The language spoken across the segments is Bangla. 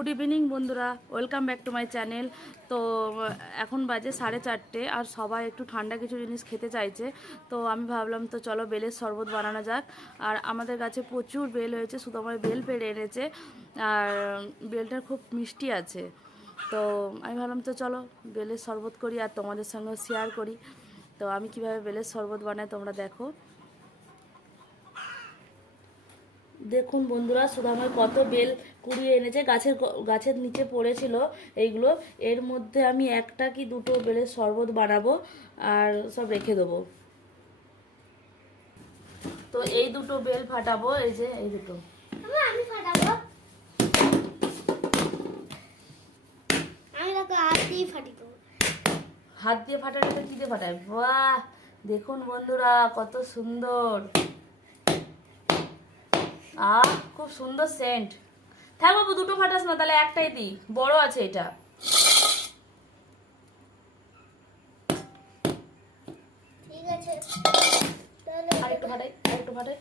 গুড ইভিনিং বন্ধুরা, welcome back to my channel. তো এখন বাজে 4:30 আর সবাই একটু ঠান্ডা কিছু জিনিস খেতে চাইছে। তো আমি ভাবলাম তো চলো বেলের শরবত বানানো যাক। আর আমাদের কাছে প্রচুর বেল হয়েছে, শুধু আমার বেল পেড়ে এনেছে। আর বেলটা খুব মিষ্টি আছে। তো আমি ভাবলাম তো চলো বেলের শরবত করি আর তোমাদের সঙ্গেও শেয়ার করি। তো আমি কিভাবে বেলের শরবত বানাই তোমরা দেখো। দেখুন বন্ধুরা, সুদামার কত বেল কুড়িয়ে এনেছে, গাছের নিচে পড়েছিল এইগুলো। এর মধ্যে আমি একটা কি দুটো বেলের শরবত বানাবো আর সব রেখে দেবো। তো এই দুটো বেল ফাটাবো, এই যে এই দুটো আমি ফাটাবো। আমি তোকে হাত দিয়ে ফাটিয়ে দেবো। হাত দিয়ে ফাটালে তো কি দিয়ে ফাটাই? বাহ, দেখুন বন্ধুরা কত সুন্দর। খুব সুন্দর সেন্ট। থাক বাবু, দুটো ফাটাস না, তাহলে একটাই দিই, বড় আছে এটা। ঠিক আছে, তাহলে আরেকটু ফাটাই, আরেকটু ফাটাই।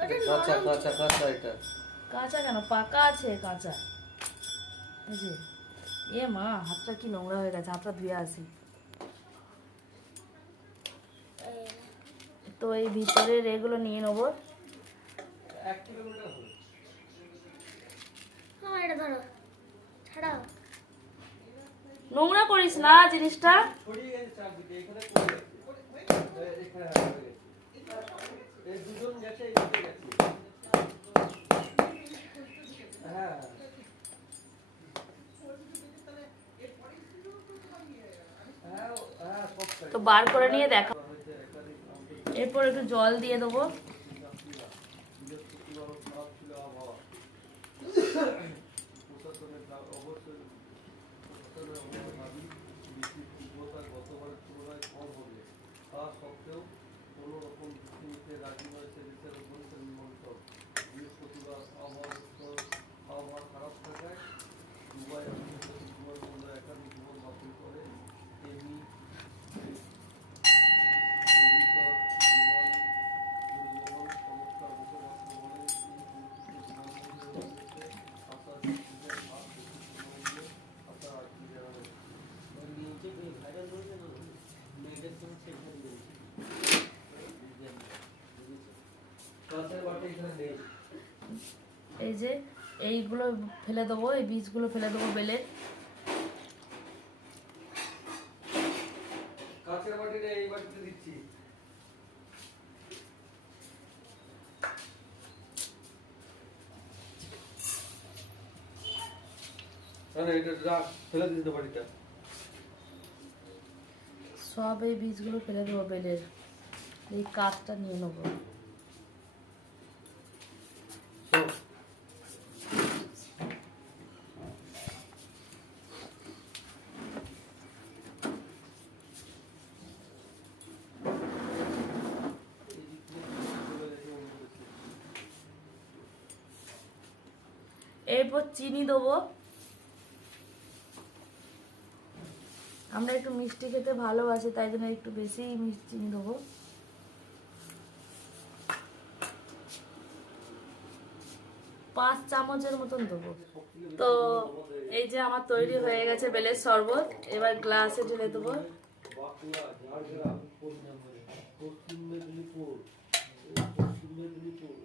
ওটা কাঁচা এটা। কাঁচা কেন, পাকা আছে কাঁচা। এই যে এ মা, হাতটা কি নোংরা হয়ে গেছে, হাতটা ধুয়ে আসি। তো এই ভিতরের এগুলো নিয়ে নেবো। হ্যাঁ, এটা ধরো, ছাড়াও। নোংরা করিস না জিনিসটা। তো বার করে নিয়ে দেখা, এরপর একটু জল দিয়ে দেবো। এই যে এইগুলো ফেলে দেবো, এই বীজগুলো ফেলে দেবো বেলের। কাঁচের বাটিতে এই বাটিতে দিচ্ছি। এটা ফেলে দিতে বাটিটা। সব এই বীজগুলো ফেলে দেবো বেলের, এই কাঠটা নিয়ে নেবো। এরপর চিনি দেবো। আমরা একটু মিষ্টি খেতে ভালোবাসি, তাই জন্য একটু বেশি মিষ্টি চিনি দেবো। 5 চামচের মতন দেবো। তো এই যে আমার তৈরি হয়ে গেছে বেলের শরবত, এবার গ্লাসে ঢেলে দেবো। পশ্চিম মেদিনীপুর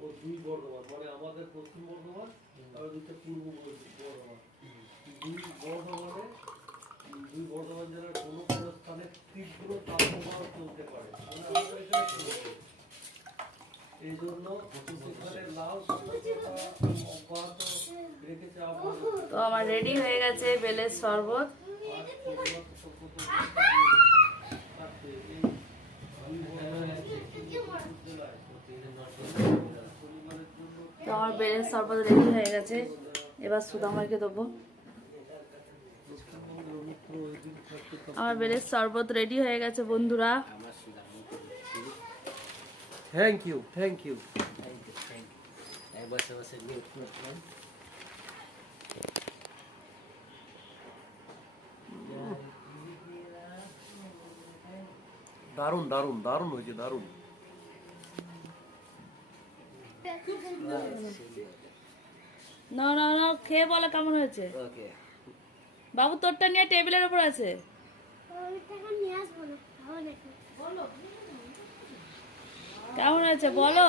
ও দুই বর্ধমান, মানে আমাদের পশ্চিম বর্ধমান আর দুইটা পূর্ব বর্ধমান। দুই বর্ধমান জেলার কোনো কোনো স্থানে তীব্র তাপপ্রবাহ চলতে পারে, এই জন্য সেখানে লাল সতর্কতা অব্যাহত রেখেছে আবহাওয়া। তো আমার রেডি হয়ে গেছে বেলের শরবত। তো আমার বেলের শরবত রেডি হয়ে গেছে, এবার সুদামাকে দেবো। আমার বেলের শরবত রেডি হয়ে গেছে বন্ধুরা। Thank you, thank you. দারুণ দারুণ দারুণ হয়েছে, দারুণ। না না না, খেয়ে বলো কেমন হয়েছে। ওকে বাবু তোরটা নিয়ে টেবিলের উপর আছে। ওইটা এখন নিয়ে আসবো না, খাবো না এখন। কেমন হয়েছে বলো।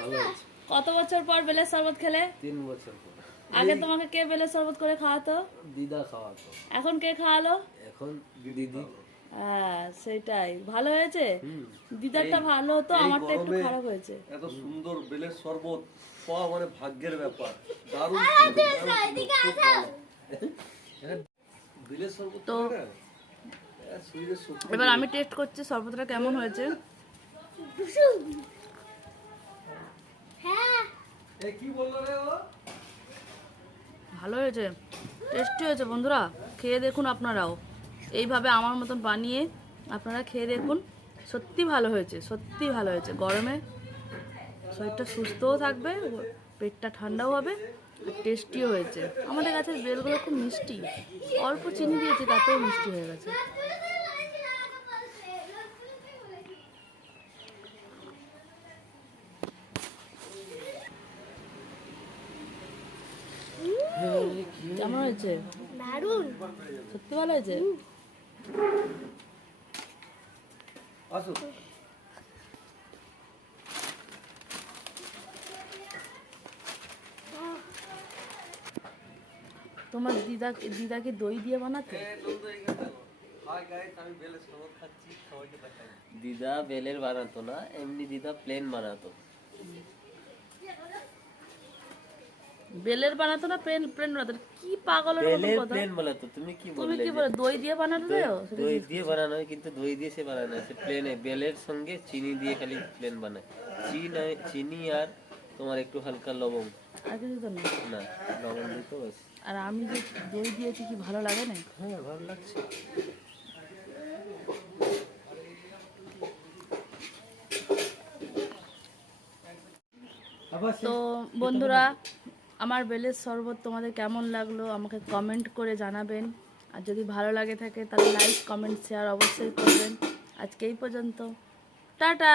ভালো আছে। কত বছর পর বেলের শরবত খেলে? 3 বছর পর আগে তোমাকে কে বেলের শরবত করে খাওয়াতো? দিদা খাওয়াতো, এখন কে খাওয়ালো? এখন দিদি। হ্যাঁ সেটাই, ভালো হয়েছে। দিদারটা ভালো হতো, আমারটা একটু খারাপ হয়েছে। এত সুন্দর বেলের শরবত পাওয়া মানে ভাগ্যের ব্যাপার। দারুণ এদিকে আসো। বেলের শরবত তো না, শরীরে শক্তি। এবার আমি টেস্ট করছি শরবতটা কেমন হয়েছে। কুসুম। হ্যাঁ এ কি বললো রে ও? ভালো হয়েছে, টেস্টি হয়েছে। বন্ধুরা খেয়ে দেখুন আপনারাও, এইভাবে আমার মতন বানিয়ে আপনারা খেয়ে দেখুন। সত্যি ভালো হয়েছে, সত্যি ভালো হয়েছে। গরমে শরীরটা সুস্থও থাকবে, পেটটা ঠান্ডাও হবে, টেস্টিও হয়েছে। আমাদের গাছের বেলগুলো খুব মিষ্টি, অল্প চিনি দিয়েছি তাতেও মিষ্টি হয়ে গেছে। কেমন হয়েছে? দারুণ। সত্যি ভালো হয়েছে। আসো। তোমার দিদা কি দই দিয়ে বানাতে? দিদা বেলের বানাতো না, এমনি দিদা প্লেন বানাতো। বেলের বানাতো না প্লেন প্লেন বানাতো? কি পাগলের মতো বেলের কথা। প্লেন বানাতো। তুমি কি তুমি বললে? কি বলে দই দিয়ে বানাতে দেও? দই দিয়ে বানানো হয়, কিন্তু দই দিয়ে সে বানানো হয়, সে প্লেনে বেলের সঙ্গে চিনি দিয়ে খালি প্লেন বানায়। চিনি আর তোমার একটু হালকা লবণ, আর কিছু তো না। না লবণ দিতে বাস। আর আমি যে দই দিয়েছি কি ভালো লাগে না? হ্যাঁ ভালো লাগছে। তো বন্ধুরা, আমার বেলের শরবত তোমাদের কেমন লাগলো আমাকে কমেন্ট করে জানাবেন। আর যদি ভালো লাগে থাকে তাহলে লাইক কমেন্ট শেয়ার অবশ্যই করবেন। আজকে এই পর্যন্ত, টাটা।